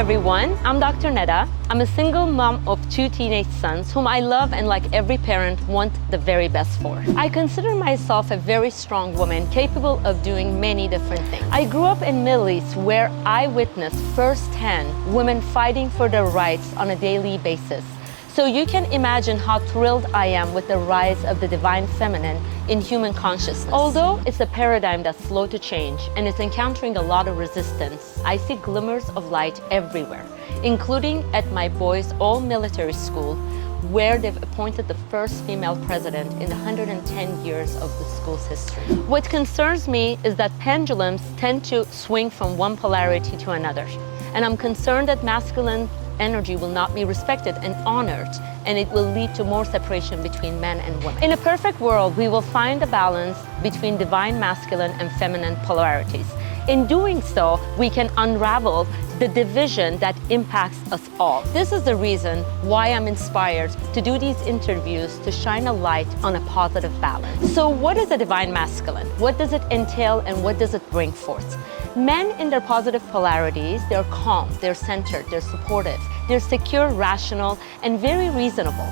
everyone. I'm Dr. Neda. I'm a single mom of 2 teenage sons whom I love and, like every parent, want the very best for. I consider myself a very strong woman capable of doing many different things. I grew up in Middle East where I witnessed firsthand women fighting for their rights on a daily basis. So you can imagine how thrilled I am with the rise of the divine feminine in human consciousness. Although it's a paradigm that's slow to change and is encountering a lot of resistance, I see glimmers of light everywhere, including at my boys' all-military school, where they've appointed the first female president in the 110 years of the school's history. What concerns me is that pendulums tend to swing from one polarity to another, and I'm concerned that masculine energy will not be respected and honored, and it will lead to more separation between men and women. In a perfect world, we will find a balance between divine masculine and feminine polarities. In doing so, we can unravel the division that impacts us all. This is the reason why I'm inspired to do these interviews, to shine a light on a positive balance. So what is a divine masculine? What does it entail and what does it bring forth? Men in their positive polarities, they're calm, they're centered, they're supportive, they're secure, rational, and very reasonable.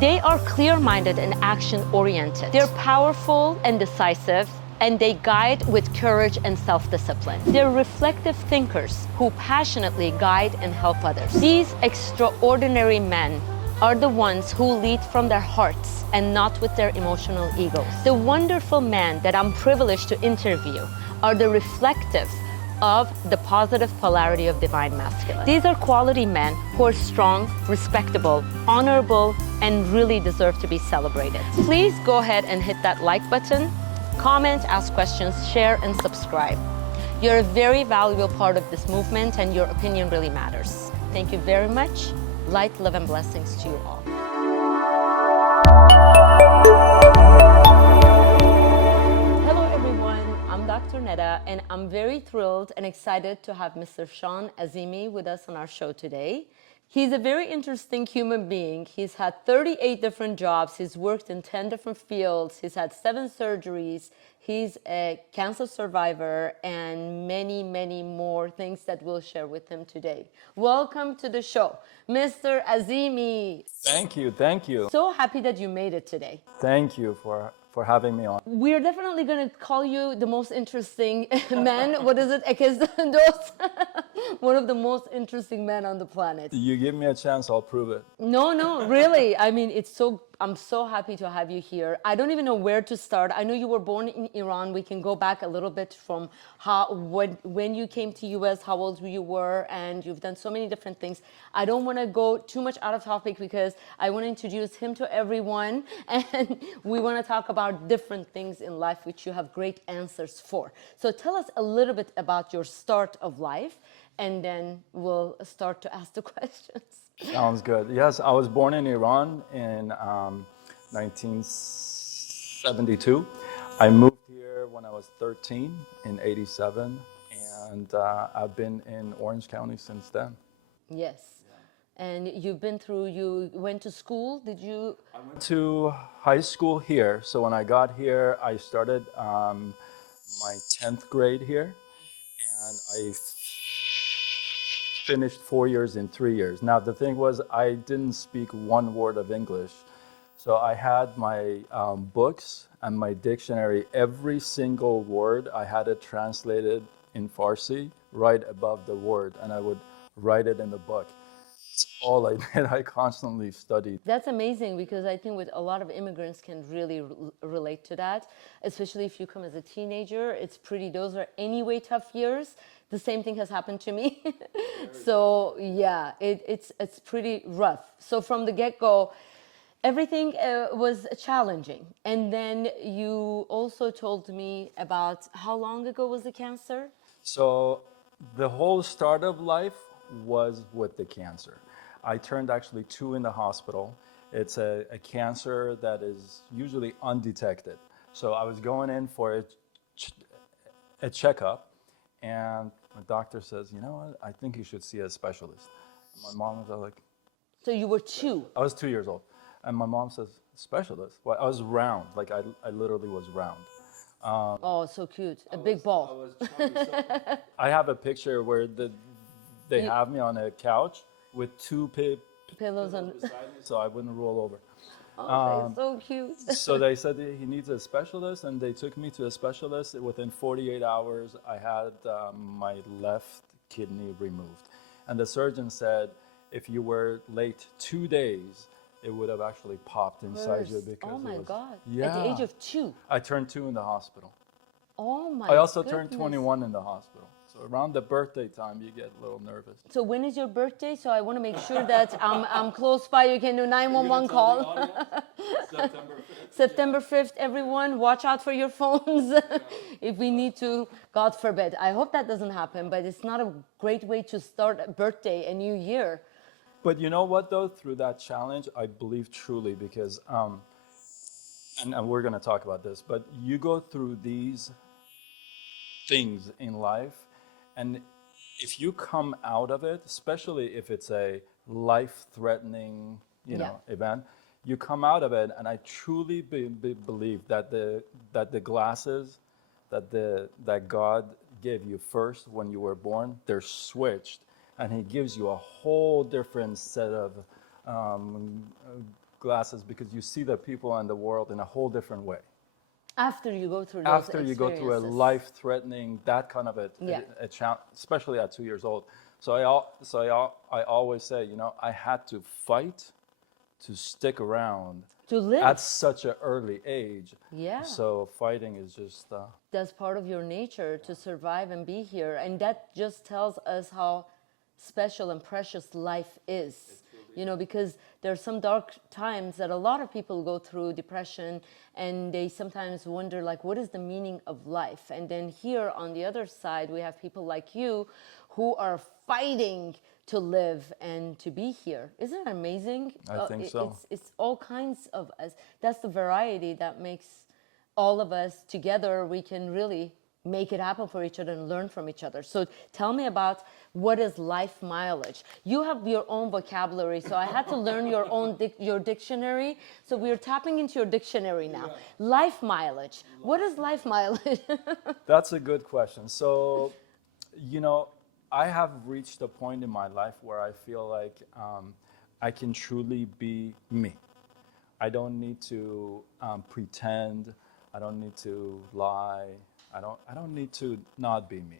They are clear-minded and action-oriented. They're powerful and decisive, and they guide with courage and self-discipline. They're reflective thinkers who passionately guide and help others. These extraordinary men are the ones who lead from their hearts and not with their emotional egos. The wonderful men that I'm privileged to interview are the reflective of the positive polarity of divine masculine. These are quality men who are strong, respectable, honorable, and really deserve to be celebrated. Please go ahead and hit that like button, comment, ask questions, share, and subscribe. You're a very valuable part of this movement, and your opinion really matters. Thank you very much. Light, love, and blessings to you all. Hello, everyone. I'm Dr. Neda, and I'm very thrilled and excited to have Mr. Sean Azimi with us on our show today. He's a very interesting human being. He's had 38 different jobs. He's worked in 10 different fields. He's had 7 surgeries. He's a cancer survivor and many, many more things that we'll share with him today. Welcome to the show, Mr. Azimi. Thank you, thank you. So happy that you made it today. Thank you for having me on. We're definitely going to call you the most interesting man. What is it? Ekes one of the most interesting men on the planet. You give me a chance, I'll prove it. No, really. I mean, I'm so happy to have you here. I don't even know where to start. I know you were born in Iran. We can go back a little bit from when you came to US, how old you were, and you've done so many different things. I don't want to go too much out of topic because I want to introduce him to everyone, and we want to talk about different things in life which you have great answers for. So tell us a little bit about your start of life, and then we'll start to ask the questions. Sounds good. Yes, I was born in Iran in 1972. I moved here when I was 13 in 87, and I've been in Orange County since then. Yes. And you went to school, did you? I went to high school here. So when I got here, I started my 10th grade here, and I finished 4 years in 3 years. Now, the thing was, I didn't speak one word of English. So I had my books and my dictionary. Every single word, I had it translated in Farsi right above the word, and I would write it in the book. That's all I did. I constantly studied. That's amazing, because I think with a lot of immigrants can really relate to that, especially if you come as a teenager. Those are anyway tough years. The same thing has happened to me. So yeah, it's pretty rough. So from the get-go, everything was challenging. And then you also told me about how long ago was the cancer? So the whole start of life was with the cancer. I turned actually 2 in the hospital. It's a cancer that is usually undetected. So I was going in for a checkup, and the doctor says, you know what, I think you should see a specialist. And my mom was like... So you were 2? I was 2 years old. And my mom says, specialist? Well, I was round, like I literally was round. Oh, so cute. A big ball. I have a picture where they You- have me on a couch with two Pillows on. beside me so I wouldn't roll over. Oh, they're so cute. So they said that he needs a specialist, and they took me to a specialist. Within 48 hours, I had my left kidney removed. And the surgeon said if you were late 2 days, it would have actually popped inside you First. because Oh it my was, God. Yeah. At the age of 2. I turned 2 in the hospital. Oh my I also goodness. turned 21 in the hospital. So around the birthday time, you get a little nervous. So when is your birthday? So I want to make sure that I'm close by. You can do 911 call. September 5th. September 5th, everyone, watch out for your phones. If we need to, God forbid. I hope that doesn't happen, but it's not a great way to start a birthday, a new year. But you know what, though? Through that challenge, I believe truly because, and we're going to talk about this, but you go through these things in life, and if you come out of it, especially if it's a life-threatening, event, you come out of it, and I truly believe that the glasses that God gave you first when you were born, they're switched, and He gives you a whole different set of glasses because you see the people and the world in a whole different way. After you go through those After you go through a experiences. life-threatening, that kind of a challenge, especially at 2 years old. So I always say, I had to fight to stick around To live. at such an early age. Yeah. So fighting is just. That's part of your nature to survive and be here. And that just tells us how special and precious life is. Because there are some dark times that a lot of people go through, depression, and they sometimes wonder, like, what is the meaning of life? And then here on the other side, we have people like you who are fighting to live and to be here. Isn't it amazing? I think so. It's all kinds of us. That's the variety that makes all of us together. We can really make it happen for each other and learn from each other. So tell me about what is life mileage. You have your own vocabulary, so I had to learn your dictionary. So we're tapping into your dictionary now. Yeah. Life mileage. What is life mileage? That's a good question. So, I have reached a point in my life where I feel like I can truly be me. I don't need to pretend. I don't need to lie. I don't need to not be me.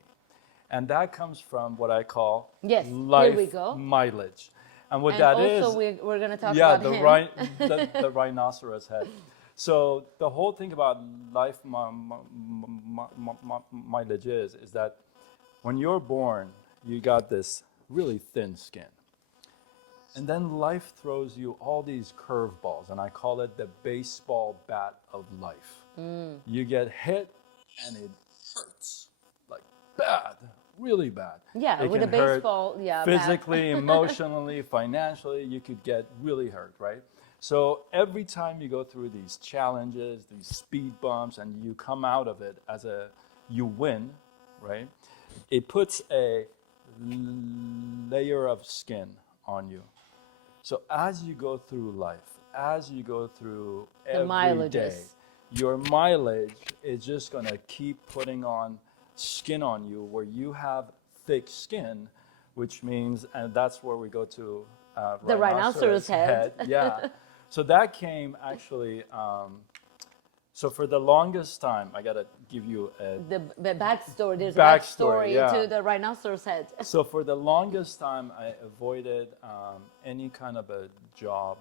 And that comes from what I call life here we go. mileage. And what and that also is, we're going to talk about him. the rhinoceros head. So the whole thing about life mileage is that when you're born, you got this really thin skin. And then life throws you all these curveballs, and I call it the baseball bat of life. You get hit, and it hurts, like bad, really bad. Yeah, it with a can hurt baseball, physically, emotionally, financially, you could get really hurt, right? So every time you go through these challenges, these speed bumps, and you come out of it you win, right? It puts a layer of skin on you. So as you go through life, as you go through every day, your mileage is just going to keep putting on skin on you where you have thick skin, which means, and that's where we go to the rhinoceros head. Yeah. So that came actually, so for the longest time, I got to give you the backstory. There's backstory, a backstory to the rhinoceros head. So for the longest time, I avoided any kind of a job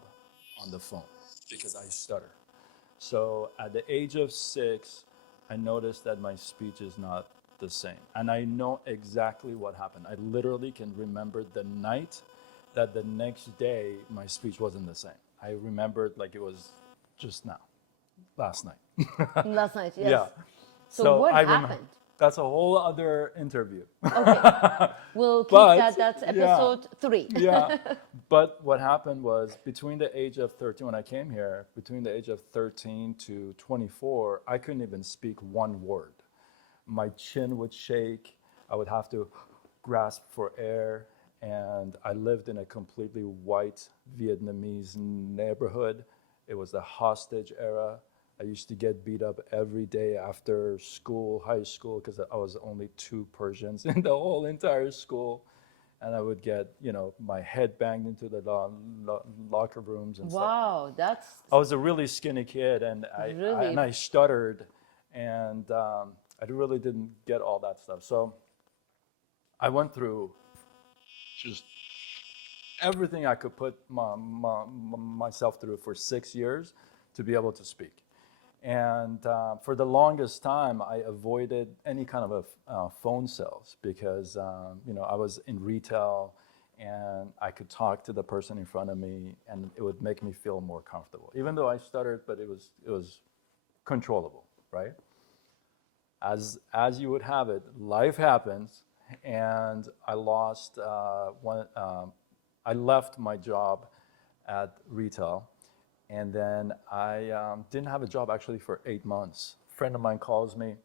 on the phone because I stutter. So at the age of 6, I noticed that my speech is not the same. And I know exactly what happened. I literally can remember the night that the next day my speech wasn't the same. I remembered like it was just now, last night. Last night, yes. Yeah. So what happened? That's a whole other interview. Okay. We'll keep that. That's episode 3. Yeah. But what happened was between the age of 13, when I came here, between the age of 13 to 24, I couldn't even speak one word. My chin would shake. I would have to grasp for air. And I lived in a completely white Vietnamese neighborhood. It was the hostage era. I used to get beat up every day after school, high school, because I was only 2 Persians in the whole entire school. and I would get, my head banged into the locker rooms and stuff. Wow, that's I was a really skinny kid, and really. I stuttered, and I really didn't get all that stuff. So I went through just everything I could put myself through for 6 years to be able to speak. And for the longest time, I avoided any kind of phone sales because I was in retail, and I could talk to the person in front of me, and it would make me feel more comfortable. Even though I stuttered, but it was controllable, right? As you would have it, life happens, and I lost I left my job at retail. And then I didn't have a job actually for 8 months. A friend of mine calls me,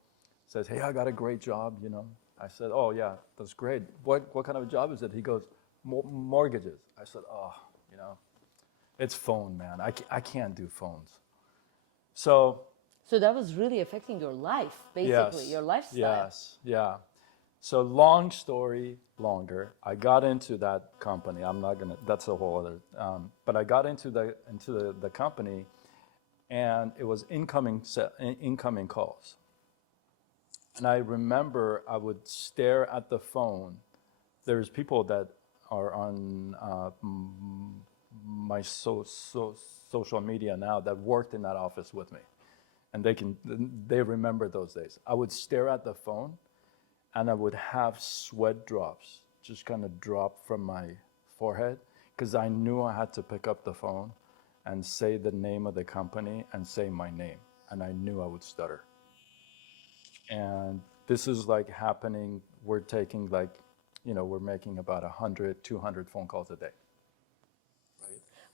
says, "Hey, I got a great job, I said, "Oh, yeah, that's great. What kind of a job is it?" He goes, "Mortgages." I said, "Oh, it's phone, man. I can't do phones." So So that was really affecting your life, basically, yes, your lifestyle. yes, yeah. So long story longer, I got into that company. I'm not gonna. That's a whole other. But I got into the company, and it was incoming calls. And I remember I would stare at the phone. There's people that are on my social media now that worked in that office with me, and they remember those days. I would stare at the phone, and I would have sweat drops just kind of drop from my forehead because I knew I had to pick up the phone and say the name of the company and say my name, and I knew I would stutter. And this is like happening. We're taking we're making about 100, 200 phone calls a day.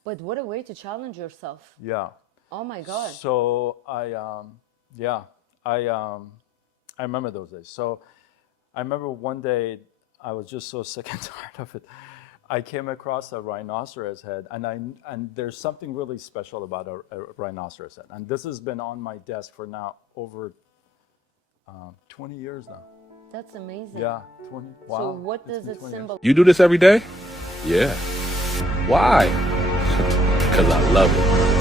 But what a way to challenge yourself. Yeah. Oh my God. So I remember those days. So I remember one day I was just so sick and tired of it. I came across a rhinoceros head, and there's something really special about a rhinoceros head. And this has been on my desk for now over 20 years now. That's amazing. Yeah, 20. Wow. So what It's does been it 20 years. symbolize? You do this every day? Yeah. Why? Because I love it.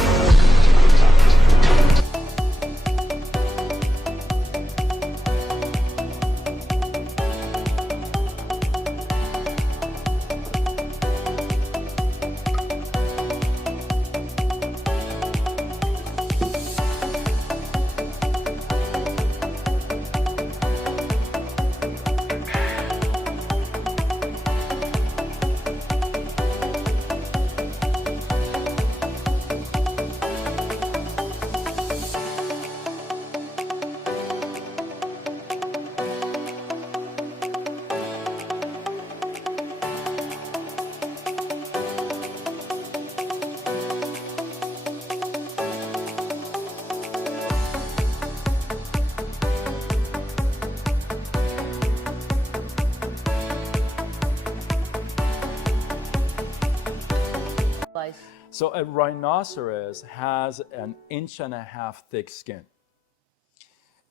So a rhinoceros has an 1.5 inch thick skin,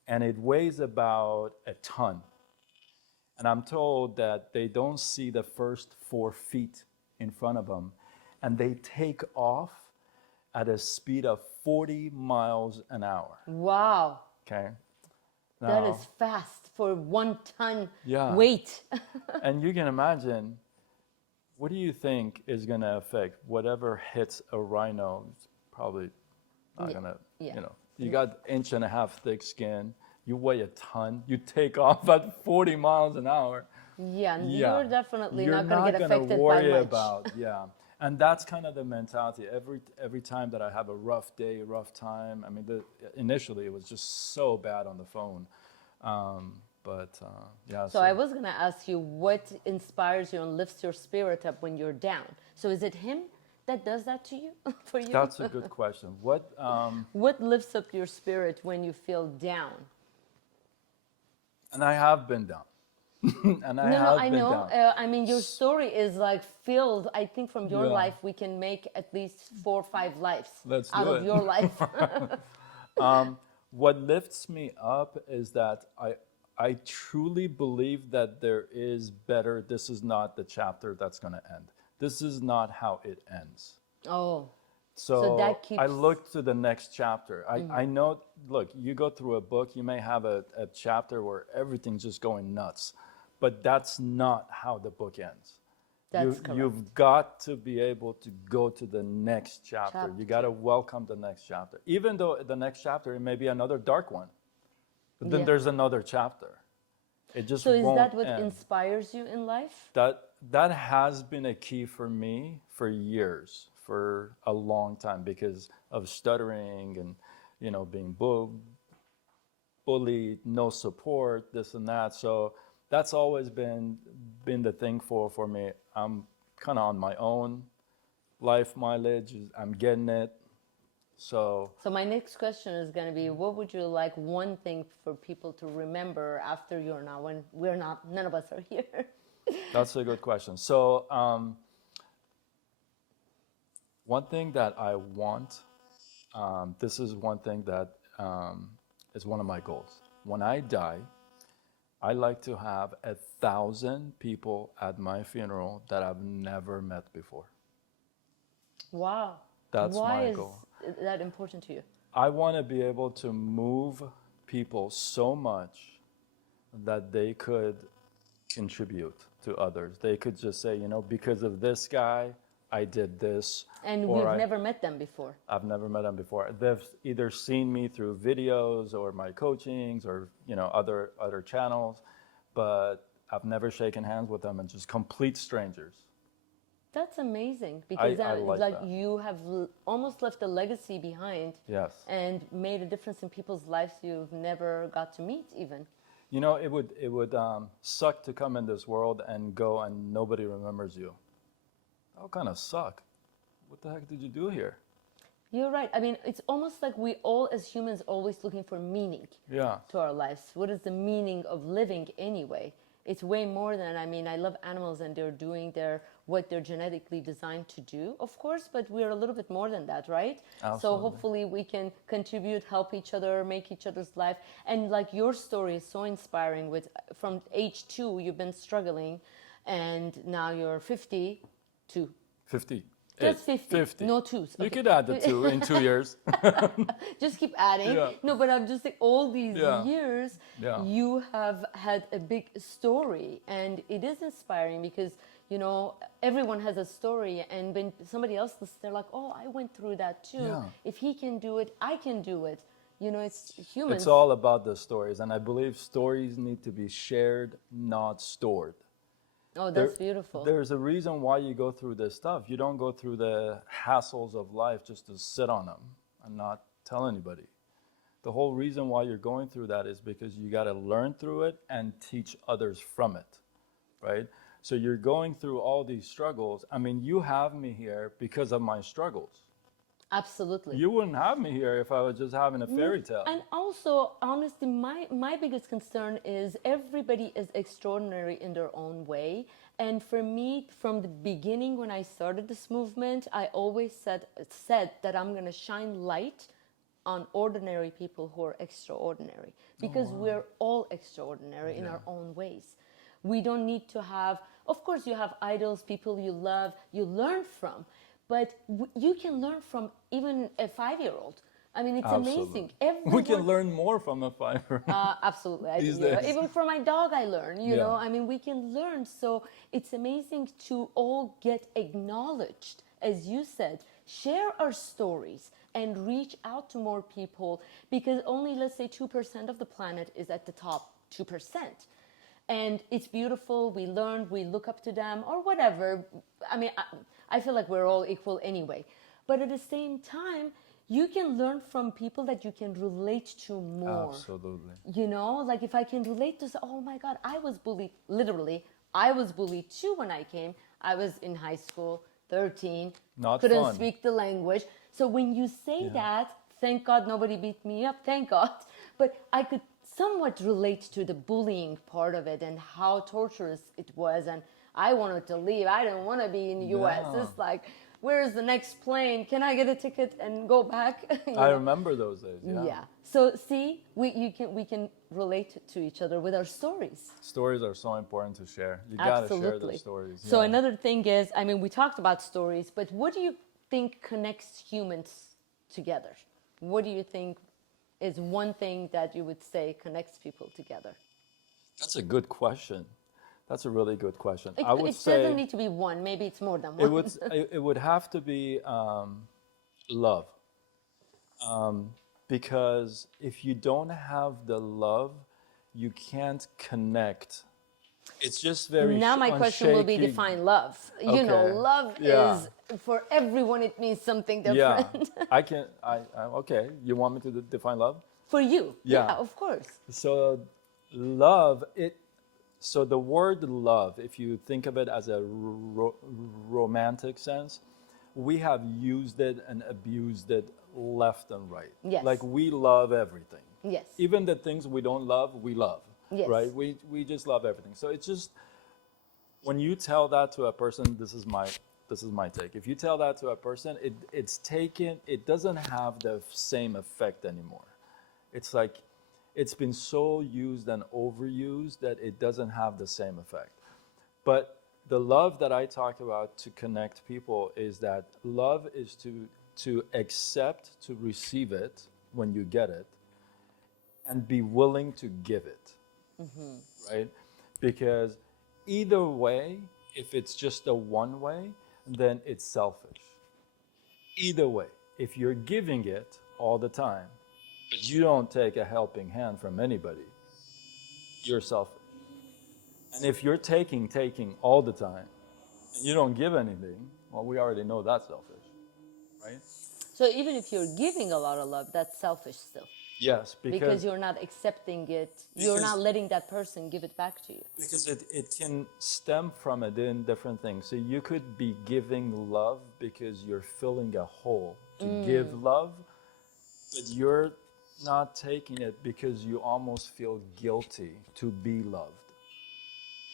and it weighs about a ton. And I'm told that they don't see the first 4 feet in front of them, and they take off at a speed of 40 miles an hour. Wow. Okay. That is fast for 1 ton Yeah. weight. And you can imagine, what do you think is going to affect whatever hits a rhino? It's probably not going to, you got 1.5 inch thick skin, you weigh a ton, you take off at 40 miles an hour. Yeah, Yeah. you're definitely You're not going to get gonna affected worry by much. about, And that's kind of the mentality. Every time that I have a rough day, rough time, I mean, initially it was just so bad on the phone. So I was going to ask you, what inspires you and lifts your spirit up when you're down? So is it him that does that to you, for you? That's a good question. What lifts up your spirit when you feel down? And I have been down. And I know. I mean, your story is like filled. I think from your Yeah. life, we can make at least 4 or 5 lives Let's out do of it. your life. What lifts me up is that I truly believe that there is better. This is not the chapter that's going to end. This is not how it ends. Oh, So that keeps. I look to the next chapter. I know, look, you go through a book, you may have a chapter where everything's just going nuts, but that's not how the book ends. That's correct. You've got to be able to go to the next chapter. You got to welcome the next chapter. Even though the next chapter, it may be another dark one, but then there's another chapter. It just So is won't that what end. inspires you in life? That has been a key for me for years, for a long time, because of stuttering and, you know, being bullied, no support, this and that. So that's always been the thing for me. I'm kind of on my own. Life mileage, I'm getting it. So my next question is going to be, what would you like one thing for people to remember after you're not, when we're not, none of us are here? that's a good question. So one thing that I want, this is one thing that is one of my goals. When I die, I like to have 1,000 people at my funeral that I've never met before. Wow. That's Why my goal. is that important to you? I want to be able to move people so much that they could contribute to others. They could just say, you know, because of this guy, I did this. And or we've never met them before. I've never met them before. They've either seen me through videos or my coachings or, you know, other channels, but I've never shaken hands with them, and just complete strangers. That's amazing, because I like that. you have almost left a legacy behind. Yes. And made a difference in people's lives you've never got to meet even. You know, it would suck to come in this world and go and nobody remembers you. That would kind of suck. What the heck did you do here? You're right. I mean, it's almost like we all as humans always looking for meaning to our lives. What is the meaning of living anyway? It's way more than, I mean, I love animals and they're doing what they're genetically designed to do, of course, but we're a little bit more than that, right? Absolutely. So hopefully we can contribute, help each other, make each other's life. And like your story is so inspiring with, from age 2, you've been struggling and now you're 50 to 50. just 50. No twos. You Okay. could add the 2 in 2 years. Just keep adding. Yeah. No, but I'm just saying, all these Yeah. years, Yeah. you have had a big story, and it is inspiring because, you know, everyone has a story, and when somebody else listens, they're like, oh, I went through that too. Yeah. If he can do it, I can do it. You know, it's humans. It's all about the stories, and I believe stories need to be shared, not stored. Oh, that's beautiful. There's a reason why you go through this stuff. You don't go through the hassles of life just to sit on them and not tell anybody. The whole reason why you're going through that is because you got to learn through it and teach others from it, right? So you're going through all these struggles. I mean, you have me here because of my struggles. Absolutely. You wouldn't have me here if I was just having a fairy tale. And also, honestly, my biggest concern is everybody is extraordinary in their own way. And for me, from the beginning when I started this movement, I always said that I'm going to shine light on ordinary people who are extraordinary. Because we're all extraordinary in our own ways. We don't need to have, of course, you have idols, people you love, you learn from. But you can learn from even a 5-year-old. I mean, it's amazing. Everyone, we can learn more from a 5-year-old. Absolutely. These days. Even from my dog, I learn, you know. I mean, we can learn. So it's amazing to all get acknowledged. As you said, share our stories and reach out to more people, because only, let's say, 2% of the planet is at the top 2%. And it's beautiful. We learn, we look up to them, or whatever. I mean, I feel like we're all equal anyway. But at the same time, you can learn from people that you can relate to more. Absolutely. You know, like if I can relate to, oh my God, I was bullied. Literally, I was bullied too when I came. I was in high school, 13. Couldn't fun. speak the language. So when you say that, thank God nobody beat me up, thank God. But I could somewhat relate to the bullying part of it and how torturous it was. And I wanted to leave. I didn't want to be in the U.S. It's like, where's the next plane? Can I get a ticket and go back? I remember those days. Yeah. So see, we can relate to each other with our stories. Stories are so important to share. You gotta share Absolutely. those stories. So yeah. another thing is, I mean, we talked about stories, but what do you think connects humans together? What do you think is one thing that you would say connects people together? That's a good question. That's a really good question. It, I would it say doesn't need to be one. Maybe it's more than one. it would have to be love. Because if you don't have the love, you can't connect. It's just very Now my question will be unshaky. define love. You know, Okay. love Yeah. is for everyone. It means something Yeah, different. okay. You want me to define love? For you, Yeah. yeah, of course. So, love it. So the word love, if you think of it as a romantic sense, we have used it and abused it left and right. Yes. Like we love everything. Yes. Even the things we don't love, we love. Yes. Right? We just love everything. So it's just when you tell that to a person, this is my take. If you tell that to a person, it doesn't have the same effect anymore. It's like it's been so used and overused that it doesn't have the same effect. But the love that I talk about to connect people is that love is to accept, to receive it when you get it, and be willing to give it. Right? Because either way, if it's just a one way, then it's selfish. Either way, if you're giving it all the time, but you don't take a helping hand from anybody, you're selfish. And if you're taking all the time, and you don't give anything, well, we already know that's selfish, right? So even if you're giving a lot of love, that's selfish still. Yes, Because you're not accepting it. You're Because- not letting that person give it back to you. because it can stem from it in different things. So you could be giving love because you're filling a hole to give love, but you're not taking it because you almost feel guilty to be loved.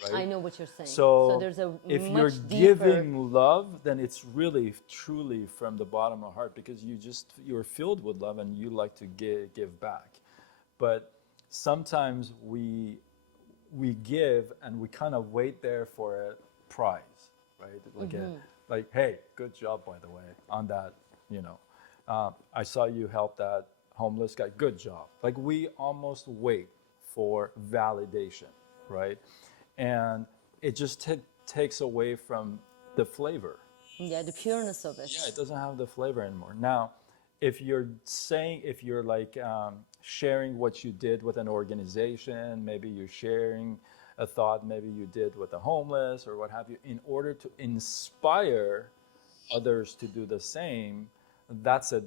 Right? I know what you're saying. So, there's a if much you're deeper, giving love, then it's really truly from the bottom of the heart because you're filled with love and you like to give back. But sometimes we give and we kind of wait there for a prize, right? Like hey, good job by the way on that. I saw you help that homeless guy. Good job. Like we almost wait for validation, right? And it just takes away from the flavor. yeah, the pureness of it. Yeah, it doesn't have the flavor anymore. Now, if you're like sharing what you did with an organization, maybe you're sharing a thought maybe you did with the homeless or what have you, in order to inspire others to do the same, that's a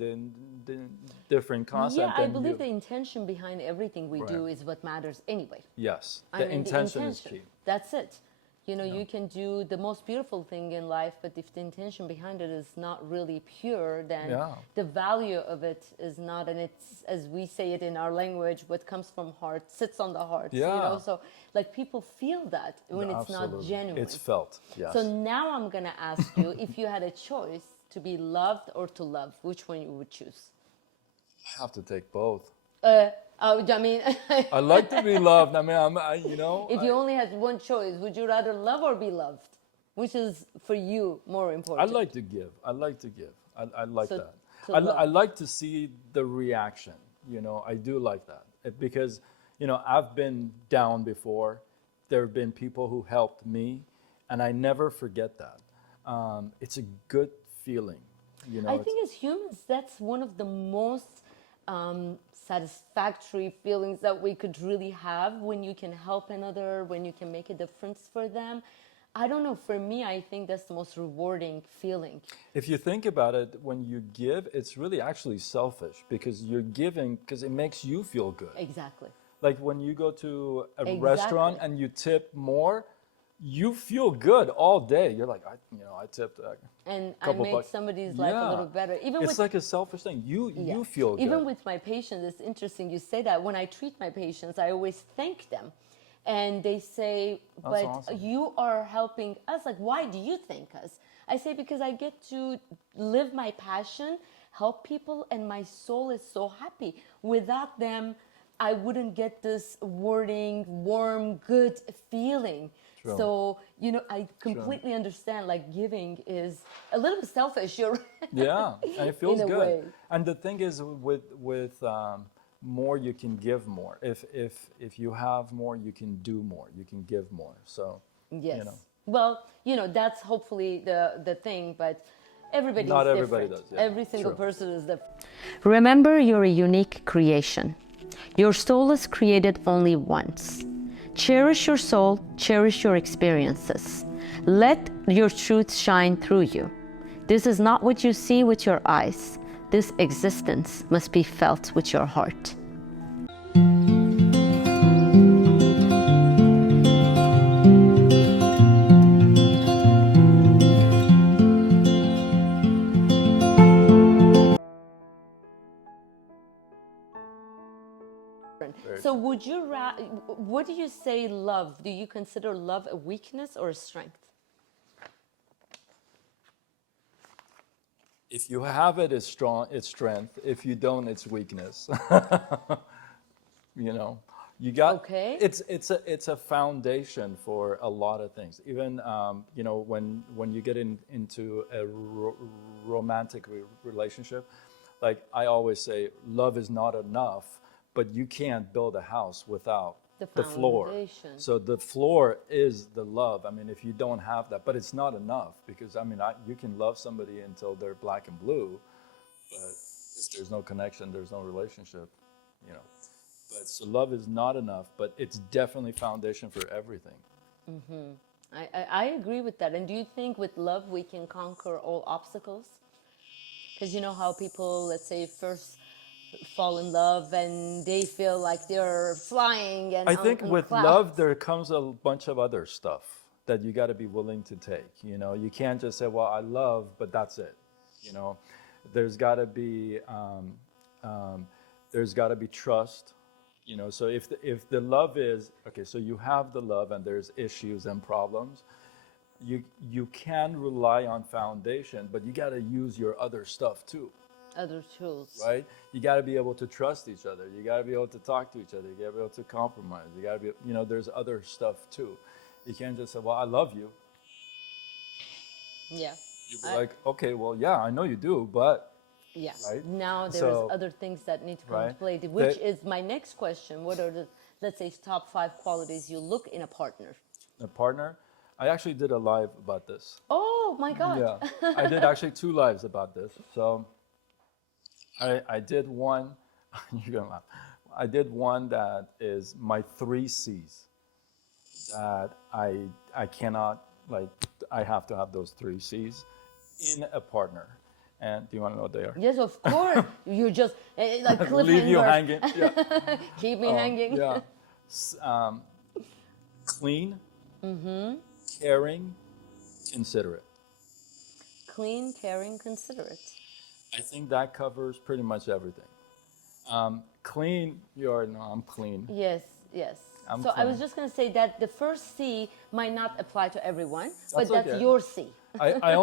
different concept. Yeah, I believe the intention behind everything we do is what matters anyway. Yes, I the mean, intention is key. That's it. You can do the most beautiful thing in life, but if the intention behind it is not really pure, then the value of it is not, and it's, as we say it in our language, what comes from heart sits on the heart. Yeah. So like people feel that when it's not Absolutely. genuine. It's felt, yes. So now I'm going to ask you, if you had a choice to be loved or to love, which one you would choose? I have to take both. I mean, I like to be loved. I mean, if you only had one choice, would you rather love or be loved? Which is for you more I important? like to give. I like So that. to I love. like to see the reaction. I do like that. Because, I've been down before. There have been people who helped me, and I never forget that. It's a good feeling. I think as humans, that's one of the most satisfactory feelings that we could really have, when you can help another, when you can make a difference for them. I don't know, for me, I think that's the most rewarding feeling. If you think about it, when you give, it's really actually selfish because you're giving because it makes you feel good. Exactly. Like when you go to a Exactly. restaurant and you tip more, you feel good all day. You're like, I tipped And I couple made bucks. somebody's life a little better. Even It's with like a selfish thing. You feel good. Even with my patients, it's interesting you say that. When I treat my patients, I always thank them. And they say, but awesome. you are helping us. Like, why do you thank us? I say, because I get to live my passion, help people, and my soul is so happy. Without them, I wouldn't get this wording, warm, good feeling. True. So, you know, I completely understand, like, giving is a little bit selfish. You're Yeah, and it feels in a good. way. And the thing is, with more, you can give more. If you have more, you can do more. You can give more. So, Yes. you know, Well, you know, that's hopefully the thing, but everybody Not is everybody different. does, yeah. Every single True. person is different. Remember, you're a unique creation. Your soul is created only once. Cherish your soul, cherish your experiences. Let your truth shine through you. This is not what you see with your eyes. This existence must be felt with your heart. So what do you say love? Do you consider love a weakness or a strength? if you have it, it's strong. It's strength. If you don't, it's weakness. You know, you got. Okay. It's a foundation for a lot of things. Even you know, when you get into a romantic relationship, like I always say, love is not enough, but you can't build a house without the floor. foundation. So the floor is the love. I mean, if you don't have that, but it's not enough, because I mean, you can love somebody until they're black and blue, but if there's no connection, there's no relationship, you know. But so love is not enough, but it's definitely foundation for everything. I agree with that. And do you think with love we can conquer all obstacles? Because you know how people, let's say, first fall in love and they feel like they're flying and I think on with clouds. love, there comes a bunch of other stuff that you got to be willing to take. You know, you can't just say, "Well, I love," but that's it. You know, there's got to be trust. You know, so if the love is okay, so you have the love and there's issues and problems, you can rely on foundation, but you got to use your other stuff too. Other tools. Right? You got to be able to trust each other. You got to be able to talk to each other. You got to be able to compromise. You got to be, you know, there's other stuff too. You can't just say, "Well, I love you." Yeah. You'd be like, "Okay, well, yeah, I know you do, but." Yeah. Right? Now there's So- other things that need to come into Right. play, which is my next question. What are the, let's say, top 5 qualities you look in a partner? A partner. I actually did a live about this. Oh my God. Yeah, I did actually 2 lives about this. So I did one. You're gonna laugh. I did one that is my 3 C's. That I cannot, like, I have to have those 3 C's in a partner. And do you want to know what they are? Yes, of course. You just like cliffhanger. Leave you hanging. Yeah. Keep me hanging. Yeah. Clean, caring, considerate. Clean, caring, considerate. I think that covers pretty much everything. Clean, I'm clean. Yes, yes. I'm So I was clean. just going to say that the first C might not apply to everyone, but That's that's okay. your C. I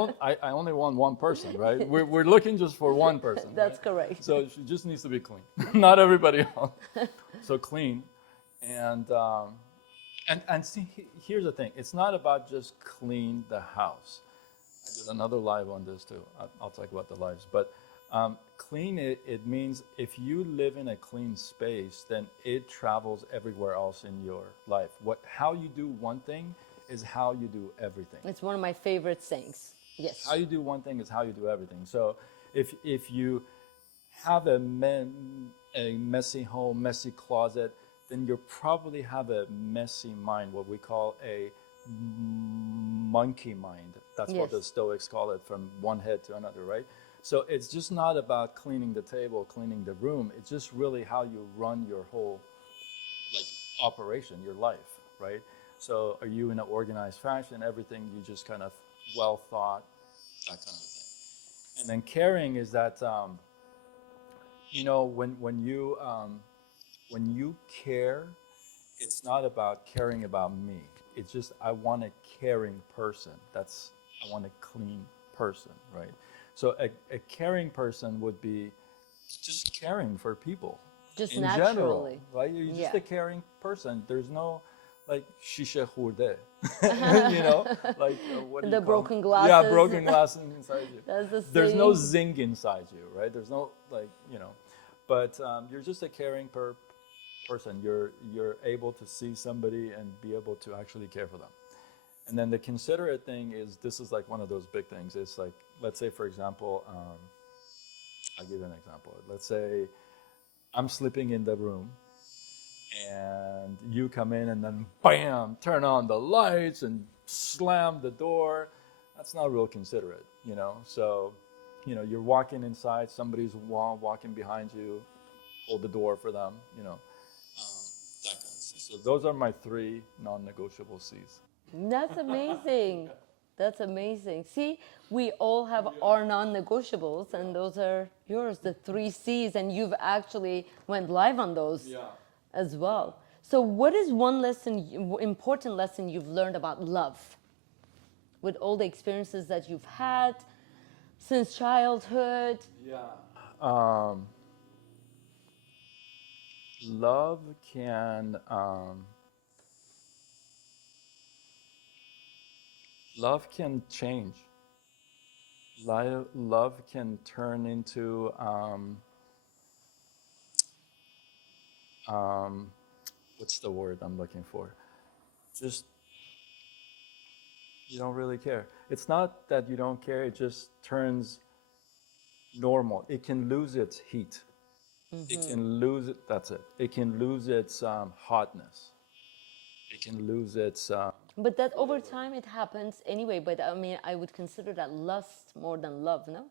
only want one person, right? We're looking just for one person. That's right? correct. So she just needs to be clean, not everybody else. So clean, and see, here's the thing: it's not about just clean the house. I did another live on this too. I'll talk about the lives, but clean it means if you live in a clean space, then it travels everywhere else in your life. How you do one thing is how you do everything. It's one of my favorite sayings. Yes. How you do one thing is how you do everything. So if you have a messy home, messy closet, then you probably have a messy mind, what we call a monkey mind. That's what the Yes. Stoics call it, from one head to another, right? So it's just not about cleaning the table, cleaning the room. It's just really how you run your whole operation, your life, right? So are you in an organized fashion? Everything you just kind of well thought, that kind of thing. And then caring is that, you know, when you care, it's not about caring about me. It's just I want a caring person. I want a clean person, right? So a caring person would be just caring for people. Just in naturally. general, right? You're just Yeah. a caring person. There's no like shisha khurde, like what do you The call broken them? Yeah, glasses. broken glasses inside you. That's the There's no saying. zing inside you, right? There's no but you're just a caring person. You're able to see somebody and be able to actually care for them. And then the considerate thing is this is like one of those big things. It's like, let's say, for example, I'll give you an example. Let's say I'm sleeping in the room and you come in and then bam, turn on the lights and slam the door. That's not real considerate. So, you're walking inside, somebody's walking behind you, hold the door for them. That kind of stuff. So those are my 3 non-negotiable C's. That's amazing. That's amazing. See, we all have our non-negotiables, and those are yours, the 3 C's, and you've actually went live on those as well. So what is one important lesson you've learned about love with all the experiences that you've had since childhood? Love can love can change. Love can turn into what's the word I'm looking for? Just you don't really care. It's not that you don't care, it just turns normal. It can lose its heat. It can lose it, that's it. It can lose its hotness. It can lose its. But that over time it happens anyway. But I mean, I would consider that lust more than love, no?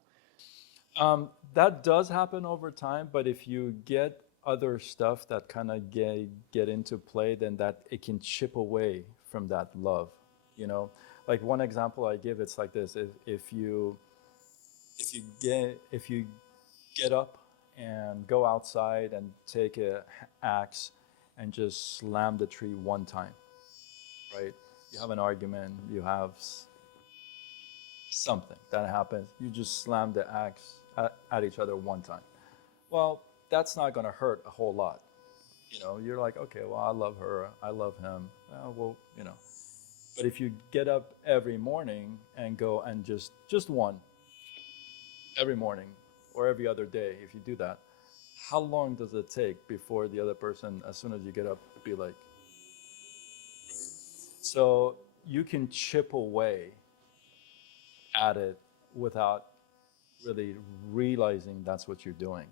That does happen over time, but if you get other stuff that kind of get into play, then that it can chip away from that love. Like one example I give, it's like this: if you get up and go outside and take an axe and just slam the tree one time, right? You have an argument, you have something that happens, you just slam the axe at each other one time. Well, that's not going to hurt a whole lot. You're like, okay, well, I love her, I love him. But if you get up every morning and go and just one, every morning or every other day, if you do that, how long does it take before the other person, as soon as you get up, be like, so you can chip away at it without really realizing that's what you're doing.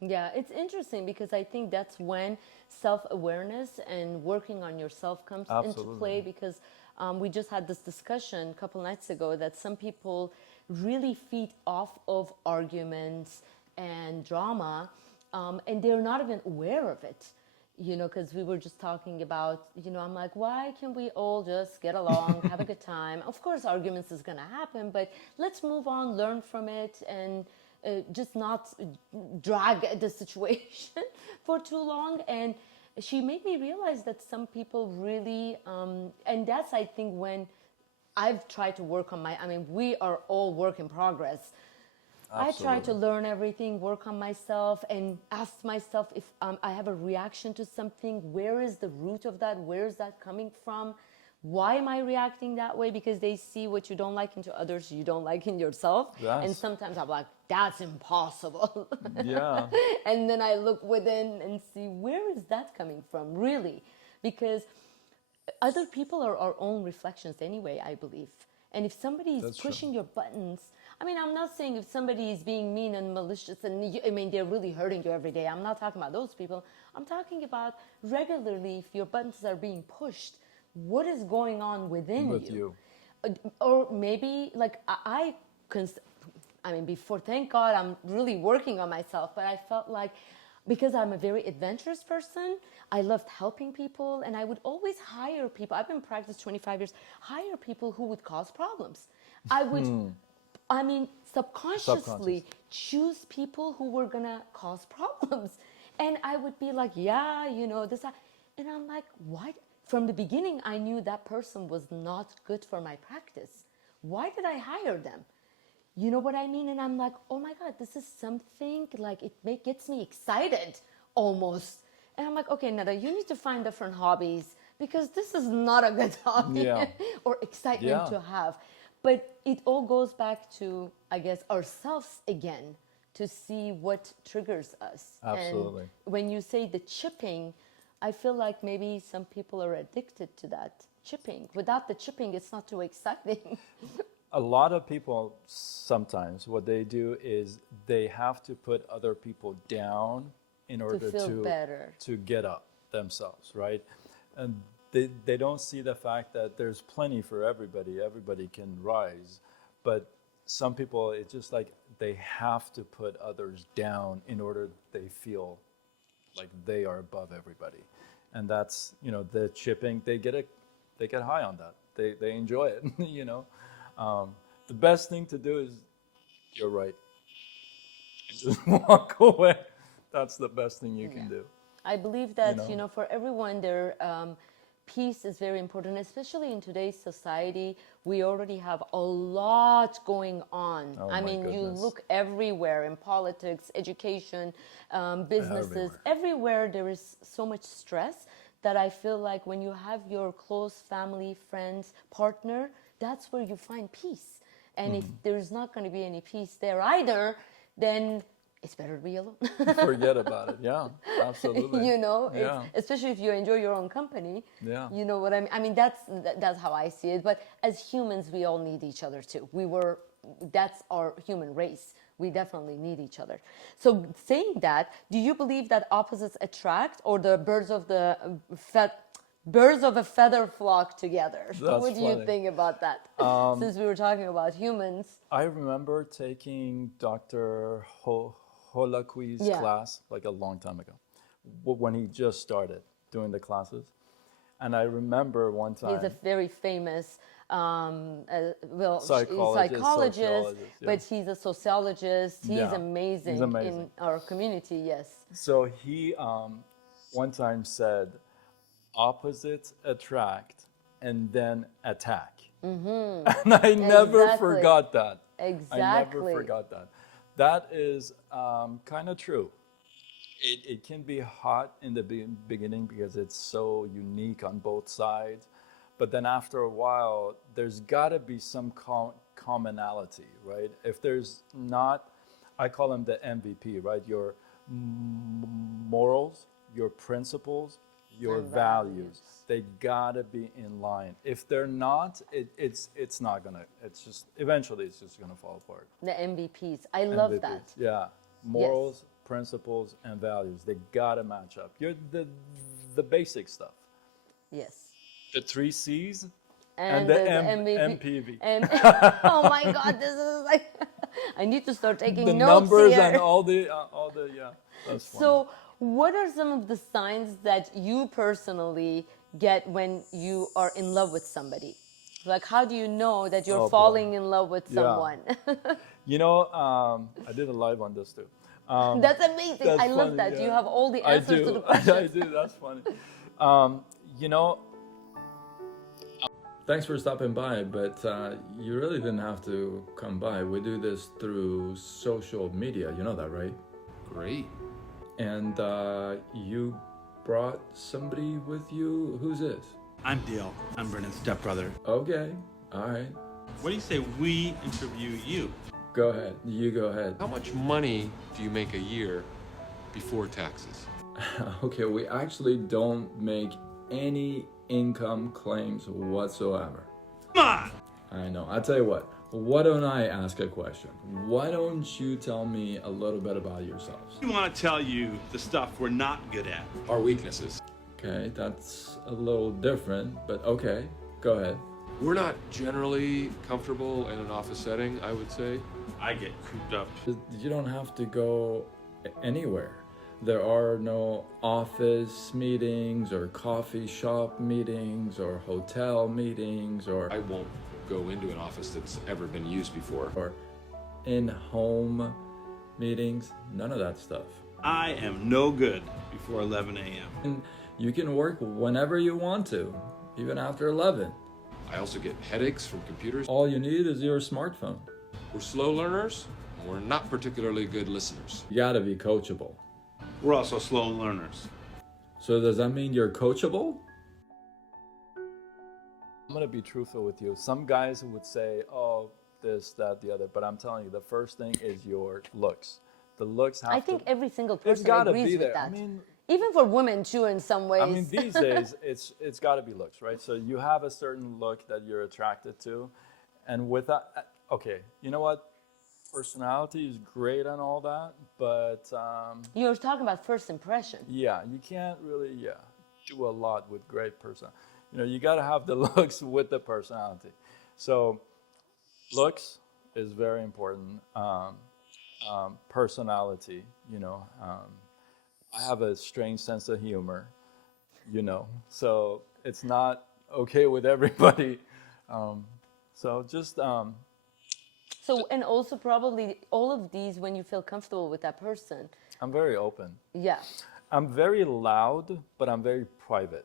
Yeah, it's interesting because I think that's when self-awareness and working on yourself comes into play, because we just had this discussion a couple nights ago that some people really feed off of arguments and drama, and they're not even aware of it. Because we were just talking about, I'm like, why can't we all just get along, have a good time? Of course, arguments is going to happen, but let's move on, learn from it, and just not drag the situation for too long. And she made me realize that some people really, and that's, I think, when I've tried to work on we are all work in progress. Absolutely. I try to learn everything, work on myself, and ask myself if I have a reaction to something, where is the root of that? Where is that coming from? Why am I reacting that way? Because they see what you don't like into others, you don't like in yourself. Yes. And sometimes I'm like, that's impossible. Yeah. And then I look within and see, where is that coming from, really? Because other people are our own reflections anyway, I believe. And if somebody is pushing your buttons, I'm not saying if somebody is being mean and malicious and they're really hurting you every day. I'm not talking about those people. I'm talking about regularly, if your buttons are being pushed, what is going on within you? Or maybe, like, before, thank God, I'm really working on myself, but I felt like, because I'm a very adventurous person, I loved helping people, and I would always hire people. I've been practicing 25 years, hire people who would cause problems. I would, subconsciously choose people who were gonna cause problems. And I would be like, this. And I'm like, what? From the beginning, I knew that person was not good for my practice. Why did I hire them? You know what I mean? And I'm like, oh my God, this is something, like, it gets me excited almost. And I'm like, okay, Neda, you need to find different hobbies because this is not a good hobby Yeah. or excitement Yeah. to have. But it all goes back to, I guess, ourselves again to see what triggers us. Absolutely. And when you say the chipping, I feel like maybe some people are addicted to that chipping. Without the chipping, it's not too exciting. A lot of people sometimes what they do is they have to put other people down in order feel better. to get up themselves, right? And they don't see the fact that there's plenty for everybody. Everybody can rise, but some people it's just like they have to put others down in order they feel like they are above everybody, and that's the chipping. They get high on that. They enjoy it, The best thing to do is, you're right, just walk away. That's the best thing you can do. I believe that, know? For everyone, peace is very important, especially in today's society. We already have a lot going on. Oh, I my mean, you goodness. look everywhere in politics, education, businesses, everywhere there is so much stress that I feel like when you have your close family, friends, partner, that's where you find peace. And if there's not going to be any peace there either, then it's better to be alone. Forget about it. Yeah, absolutely. It's, especially if you enjoy your own company. Yeah. You know what I mean? I mean, that's how I see it. But as humans, we all need each other too. That's our human race. We definitely need each other. So saying that, do you believe that opposites attract, or the birds of a feather flock together? That's What do you funny. think about that? Since we were talking about humans. I remember taking Dr. Holaqui's Yeah. class like a long time ago, when he just started doing the classes. And I remember one time. He's a very famous, Psychologist, sociologist, but he's a sociologist. He's Yeah, amazing, he's amazing. in our community, yes. So he one time said, opposites attract and then attack. Mm-hmm. And I never Exactly. forgot that. Exactly. I never forgot that. That is kind of true. It can be hot in the beginning because it's so unique on both sides. But then after a while, there's got to be some commonality, right? If there's not, I call them the MVP, right? Your morals, your principles, your And values. values. They gotta be in line. If they're not, it's not gonna. It's just eventually it's just gonna fall apart. The MVPs. I love MVPs. that. Yeah, morals, principles, and values. They gotta match up. You're the basic stuff. Yes. The 3 C's And the MVP. MPV. And oh my God, this is like, I need to start taking The notes numbers here. and all the yeah. That's funny. So, what are some of the signs that you personally get when you are in love with somebody? Like, how do you know that you're Oh, boy. falling in love with Yeah. someone? I did a live on this too. That's amazing. That's I love funny, that. yeah. You have all the I answers do. to the I questions. do. That's funny. Thanks for stopping by, but you really didn't have to come by. We do this through social media. You know that, right? Great. And you brought somebody with you. Who's this? I'm Dale. I'm Brennan's stepbrother. Okay. All right. What do you say we interview you? Go ahead. You go ahead. How much money do you make a year before taxes? Okay, we actually don't make any income claims whatsoever. Come on! I know. I'll tell you what. Why don't I ask a question? Why don't you tell me a little bit about yourselves? We want to tell you the stuff we're not good at. Our weaknesses. Okay, that's a little different, but okay. Go ahead. We're not generally comfortable in an office setting, I would say. I get cooped up. You don't have to go anywhere. There are no office meetings or coffee shop meetings or hotel meetings or I won't go into an office that's ever been used before. in-home meetings. None of that stuff. I am no good before 11 a.m. And you can work whenever you want to, even after 11. I also get headaches from computers. All you need is your smartphone. We're slow learners. We're not particularly good listeners. You gotta be coachable. We're also slow learners. So does that mean you're coachable? I'm gonna be truthful with you. Some guys would say, "Oh, this, that, the other," but I'm telling you, the first thing is your looks. The looks have I think to. every single It's person gotta agrees be with there. that. I mean, Even for women too, in some ways. I mean, these days it's got to be looks, right? So you have a certain look that you're attracted to, and with that, okay, you know what? Personality is great and all that, but You're talking about first impression. yeah, you can't really do a lot with great person. You know, you got to have the looks with the personality. So looks is very important. Personality, you know. I have a strange sense of humor, you know, so it's not okay with everybody. So just So, and also probably all of these when you feel comfortable with that person. I'm very open. Yeah. I'm very loud, but I'm very private.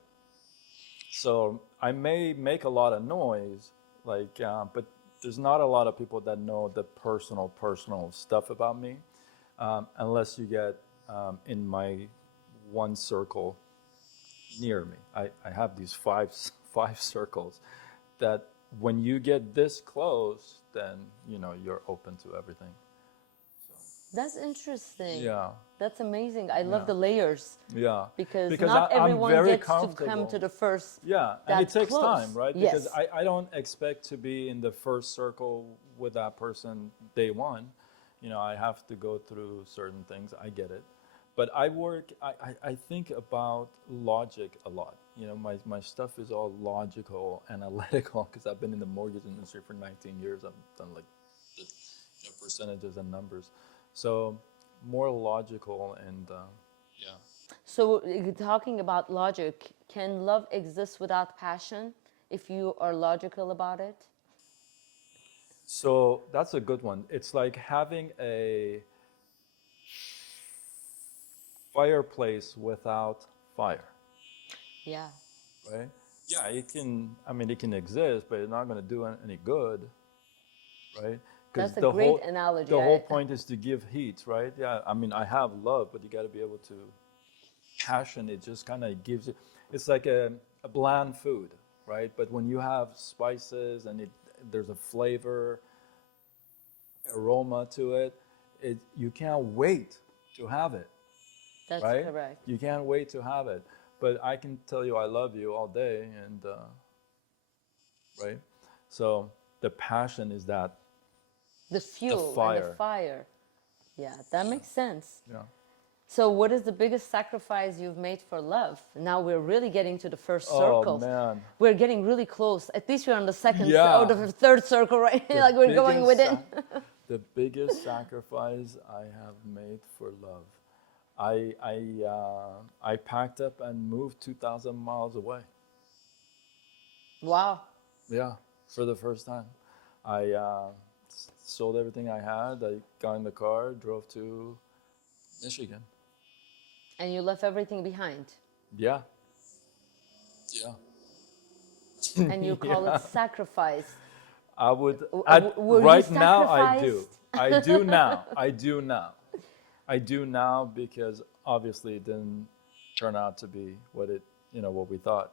So I may make a lot of noise, like, but there's not a lot of people that know the personal stuff about me, unless you get in my one circle near me. I have these five circles that when you get this close, then you know you're open to everything. That's interesting. Yeah. That's amazing. I love Yeah. the layers. Yeah. Because Because not I'm everyone very gets to come comfortable. to the first. Yeah, and it that takes close. time, right? Because Yes. I don't expect to be in the first circle with that person day one. You know, I have to go through certain things. I get it. But I think about logic a lot. You know, my stuff is all logical, analytical, because I've been in the mortgage industry for 19 years. I've done like the, percentages and numbers. So more logical and yeah. So, talking about logic, can love exist without passion if you are logical about it? So that's a good one. It's like having a fireplace without fire, Yeah. right? Yeah, it can. I mean, it can exist, but it's not going to do any good, right? That's a great analogy. The whole point is to give heat, right? Yeah. I mean, I have love, but you got to be able to passion. It just kind of gives you. It's like a bland food, right? But when you have spices and there's a flavor, aroma to it, you can't wait to have it. That's right? correct. You can't wait to have it. But I can tell you I love you all day, and right? So the passion is that. The fuel fire. and the fire. Yeah, that makes sense. Yeah. So, what is the biggest sacrifice you've made for love? Now we're really getting to the first Oh, circle. man. We're getting really close. At least we're on the second Yeah. or the third circle, right? Like we're going biggest within. The biggest sacrifice I have made for love. I packed up and moved 2,000 miles away. Wow. Yeah, for the first time. I sold everything I had. I got in the car, drove to Michigan. And you left everything behind. Yeah. Yeah. And you call it sacrifice. I would. Were you Right now, I do. sacrificed? I do now. I do now. I do now because obviously it didn't turn out to be what we thought.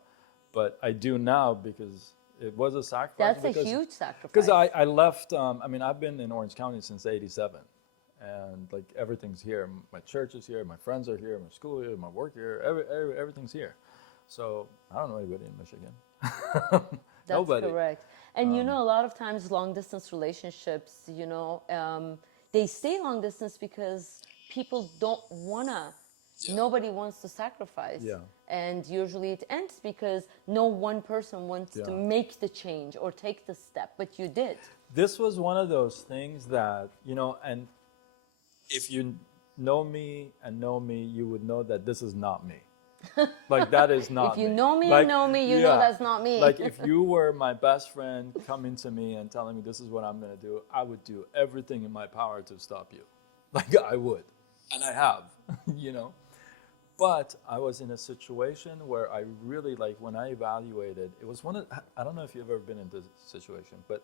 But I do now because it was a sacrifice. That's a huge sacrifice. Because I left. I mean, I've been in Orange County since '87, and like everything's here. My church is here. My friends are here. My school here. My work here. Everything's here. So I don't know anybody in Michigan. That's Nobody. correct. And you know, a lot of times long distance relationships, they stay long distance because people don't wanna, nobody wants to sacrifice. Yeah. And usually it ends because no one person wants to make the change or take the step, but you did. This was one of those things that, and if you know me, you would know that this is not me. Like, that is not If you me. know me, Like, you know me, you know that's not me. Like, if you were my best friend coming to me and telling me this is what I'm going to do, I would do everything in my power to stop you. Like, I would. And I have, But I was in a situation where I really, like, when I evaluated, it was I don't know if you've ever been in this situation, but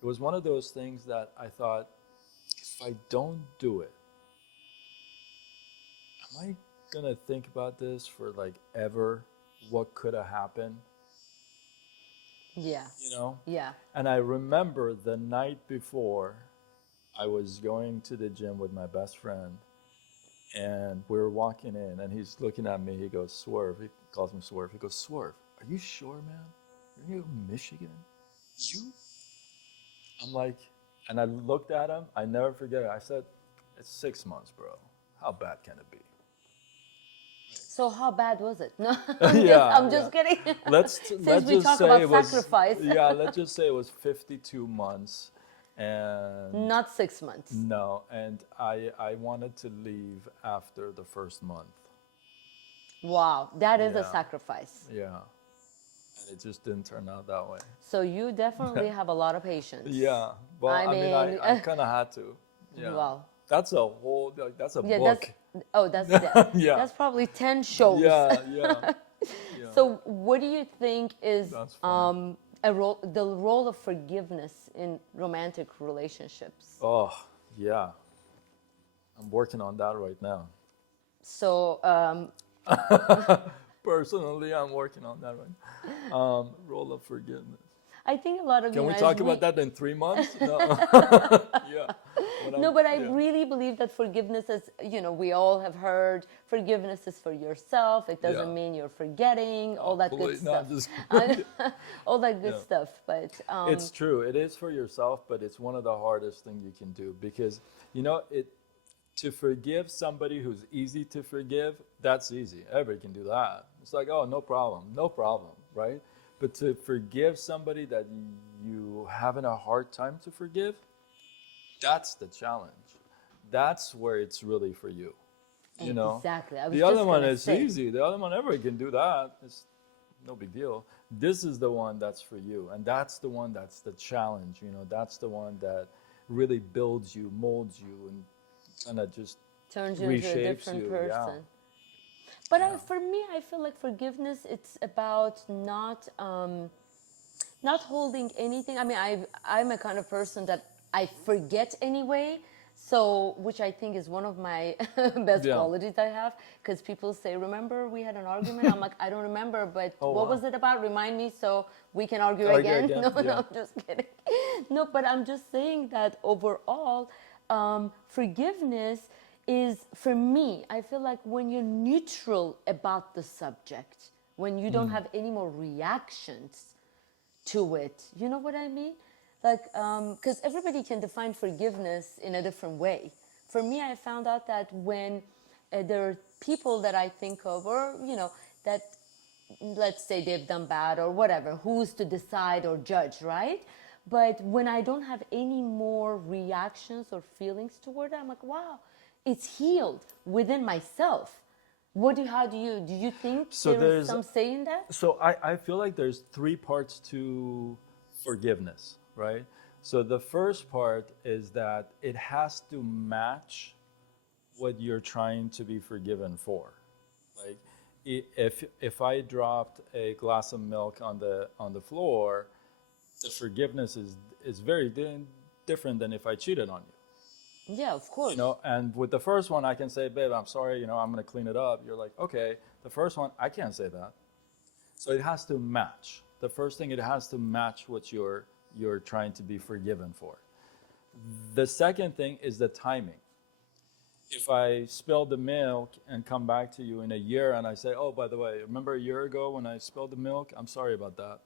it was one of those things that I thought, if I don't do it, am I gonna think about this for like ever. What could have happened, Yeah. you know? Yeah. And I remember the night before, I was going to the gym with my best friend, and we were walking in, and he's looking at me. He goes, "Swerve." He calls me Swerve. He goes, "Swerve, are you sure, man? Are you in Michigan? You?" I'm like, and I looked at him. I never forget it. I said, "It's 6 months, bro. How bad can it be?" So how bad was it? No, Yeah, I'm just kidding. let's Since we just talk say about it was sacrifice. yeah. Let's just say it was 52 months, and Not 6 months. no, and I wanted to leave after the first month. Wow, that is a Yeah. sacrifice. Yeah, and it just didn't turn out that way. So you definitely have a lot of patience. Yeah, well, I I mean, mean, I kind of had to. Yeah, Wow. that's a whole like that's a Yeah, book. Yeah. that's probably 10 shows. Yeah, yeah. So what do you think is That's funny. the role of forgiveness in romantic relationships? Oh, yeah. I'm working on that right now. So Personally, I'm working on that right now. Role of forgiveness. I think a lot of Can you we guys talk about that in 3 months? No. Yeah. No, but I yeah. really believe that forgiveness is, we all have heard forgiveness is for yourself. It doesn't Yeah. mean you're forgetting, all that good Please, no, stuff. I'm just All that good Yeah. stuff. But It's true. It is for yourself, but it's one of the hardest things you can do because to forgive somebody who's easy to forgive, that's easy. Everybody can do that. It's like, oh, no problem, right? But to forgive somebody that you having a hard time to forgive, that's the challenge. That's where it's really for you. You know, Exactly. I was the just other one gonna is say. easy. The other one, everybody can do that. It's no big deal. This is the one that's for you, and that's the one that's the challenge. That's the one that really builds you, molds you, and kind of just Turns you into a reshapes different you. person. Yeah. But for me, I feel like forgiveness, it's about not holding anything. I mean, I'm a kind of person that I forget anyway. So, which I think is one of my best Yeah. qualities I have, because people say, "Remember we had an argument?" I'm like, "I don't remember, but Oh, what wow. was it about? Remind me so we can argue Argue again." again, No, yeah. no, I'm just kidding. No, but I'm just saying that overall, forgiveness is, for me, I feel like when you're neutral about the subject, when you don't have any more reactions to it, you know what I mean? Like, because everybody can define forgiveness in a different way. For me, I found out that when there are people that I think of, or, that, let's say they've done bad or whatever, who's to decide or judge, right? But when I don't have any more reactions or feelings toward it, I'm like, wow, it's healed within myself. How do you think So there is there's- some say in that? So I feel like there's 3 parts to forgiveness, right? So the first part is that it has to match what you're trying to be forgiven for. Like if I dropped a glass of milk on the floor, the forgiveness is very different than if I cheated on you. Yeah, of course. And with the first one, I can say, "Babe, I'm sorry, I'm going to clean it up." You're like, "Okay." The first one, I can't say that. So it has to match. The first thing, it has to match what you're trying to be forgiven for. The second thing is the timing. If I spill the milk and come back to you in a year and I say, "Oh, by the way, remember a year ago when I spilled the milk? I'm sorry about that."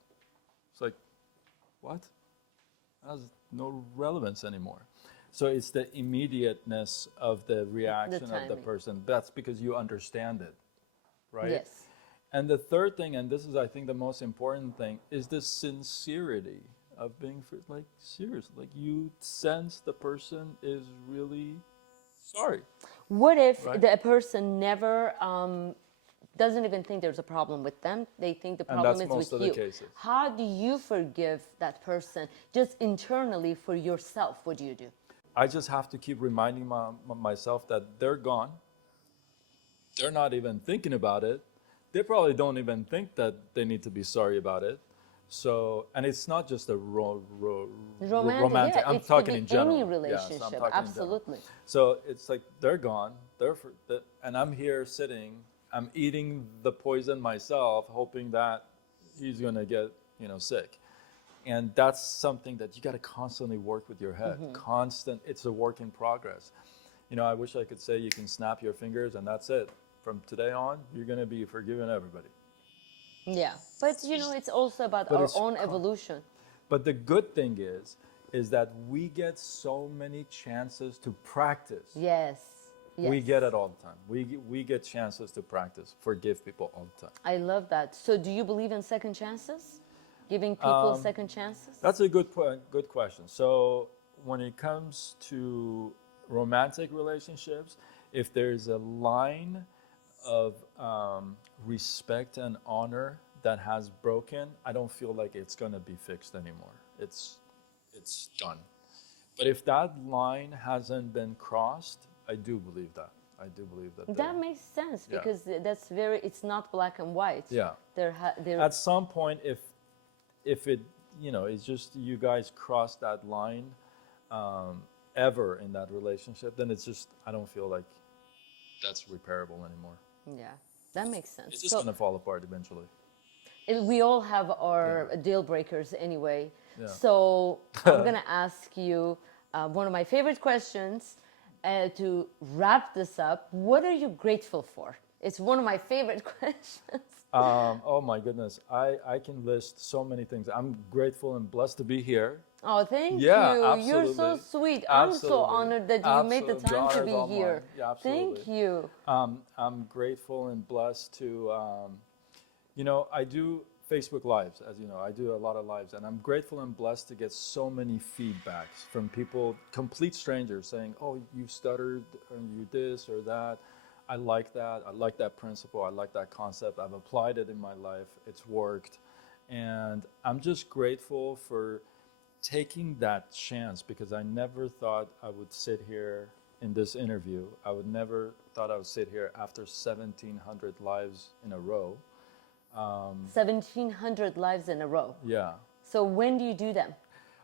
It's like, what? That has no relevance anymore. So it's the immediateness of the reaction of the timing. person. That's because you understand it, right? Yes. And the third thing, and this is, I think, the most important thing, is the sincerity of being serious. Like you sense the person is really sorry. What if Right. the person never doesn't even think there's a problem with them? They think the And problem that's is most with of the you. cases. How do you forgive that person just internally for yourself? What do you do? I just have to keep reminding myself that they're gone. They're not even thinking about it. They probably don't even think that they need to be sorry about it. So, and it's not just a Romantic, yeah, I'm it could talking be in general. any Yeah, so I'm relationship, talking in general. absolutely. So it's like they're gone, and I'm here sitting. I'm eating the poison myself, hoping that he's gonna get sick, and that's something that you got to constantly work with your head. Constant. It's a work in progress. I wish I could say you can snap your fingers and that's it. From today on, you're gonna be forgiving everybody. Yeah, but it's also about But our it's own evolution. But the good thing is that we get so many chances to practice. Yes. We get it all the time. We get chances to practice, forgive people all the time. I love that. So do you believe in second chances? Giving people second chances? That's a good question. So when it comes to romantic relationships, if there's a line of respect and honor that has broken, I don't feel like it's going to be fixed anymore. It's done. But if that line hasn't been crossed, I do believe that. That makes sense Yeah. because it's not black and white. Yeah. There At some point, if it, it's just you guys cross that line ever in that relationship, then it's just, I don't feel like that's repairable anymore. Yeah, that makes sense. It's just going to fall apart eventually. We all have our deal breakers anyway. Yeah. So I'm going to ask you one of my favorite questions to wrap this up. What are you grateful for? It's one of my favorite questions. Oh my goodness. I can list so many things. I'm grateful and blessed to be here. Oh, thank Yeah, you. absolutely. You're so sweet. I'm so Absolutely. honored that you made the Absolutely. time to honor's be all here. mine. Yeah, absolutely. Thank you. I'm grateful and blessed to, I do Facebook Lives, as you know. I do a lot of lives, and I'm grateful and blessed to get so many feedbacks from people, complete strangers, saying, "Oh, you stuttered, or you this or that." I like that. I like that principle. I like that concept. I've applied it in my life. It's worked, and I'm just grateful for taking that chance because I never thought I would sit here in this interview. I would never thought I would sit here after 1,700 lives in a row. 1,700 lives in a row. Yeah. So when do you do them?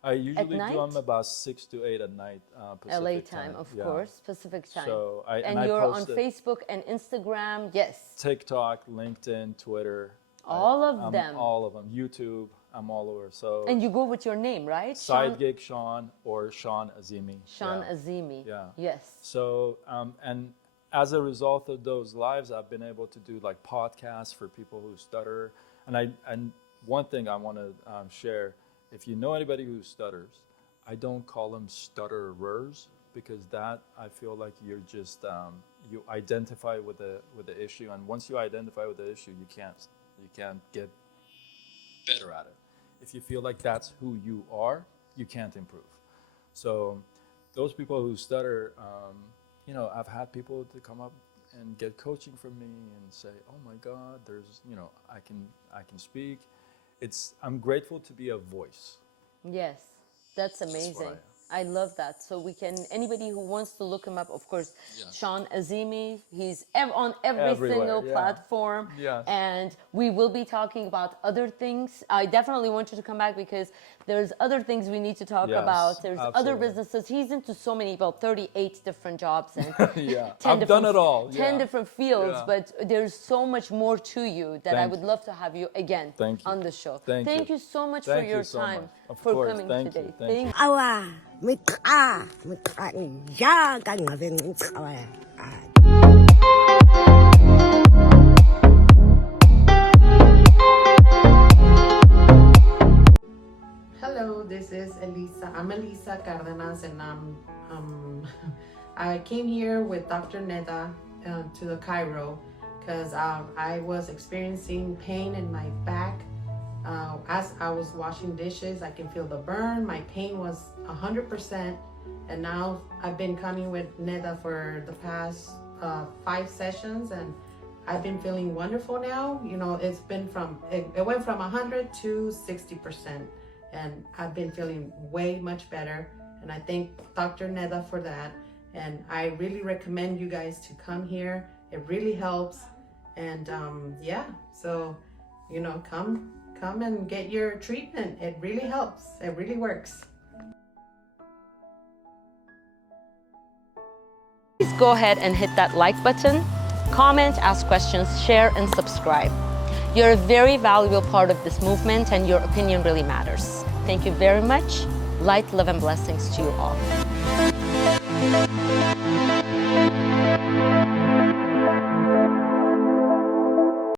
I usually night? do them about 6 to 8 at night, Pacific LA time, of Yeah. course, Pacific time. So and you're on Facebook and Instagram, yes. TikTok, LinkedIn, Twitter. All of I'm them. All of them. YouTube, I'm all over. So And you go with your name, right? Side Gig Sean or Sean Azimi. Sean Yeah. Azimi. Yeah. Yes. So, and as a result of those lives, I've been able to do like podcasts for people who stutter. And one thing I want to share, if you know anybody who stutters, I don't call them stutterers because that I feel like you're just you identify with the issue, and once you identify with the issue, you can't get better at it. If you feel like that's who you are, you can't improve. So those people who stutter, I've had people to come up and get coaching from me and say, "Oh my God, there's, I can speak." I'm grateful to be a voice. Yes, that's amazing. what I am. I love that. So anybody who wants to look him up, of course, Sean Azimi, he's on every Everywhere, single yeah. platform. Yes. And we will be talking about other things. I definitely want you to come back because there's other things we need to talk Yes, about. There's other absolutely. businesses. He's into so many, about 38 different jobs and Yeah, 10 I've done different- it all. 10 Yeah. different fields, Yeah. but there's so much more to you that I Thank would you. love to have you again Thank you. on the show. Thank you. you so much Thank for you your so time, much. Of for course. coming Thank you. today. Thank you. 아와 무카 야간 가뱅 차와야 Hello, this is Elisa. I'm Elisa Cardenas, and I came here with Dr. Neda to the Cairo because I was experiencing pain in my back. As I was washing dishes, I can feel the burn. My pain was 100%, and now I've been coming with Neda for the past 5 sessions, and I've been feeling wonderful now. It's been it went from 100 to 60%. And I've been feeling way much better. And I thank Dr. Neda for that. And I really recommend you guys to come here. It really helps. And so, come and get your treatment. It really helps. It really works. Please go ahead and hit that like button, comment, ask questions, share, and subscribe. You're a very valuable part of this movement, and your opinion really matters. Thank you very much. Light, love, and blessings to you all.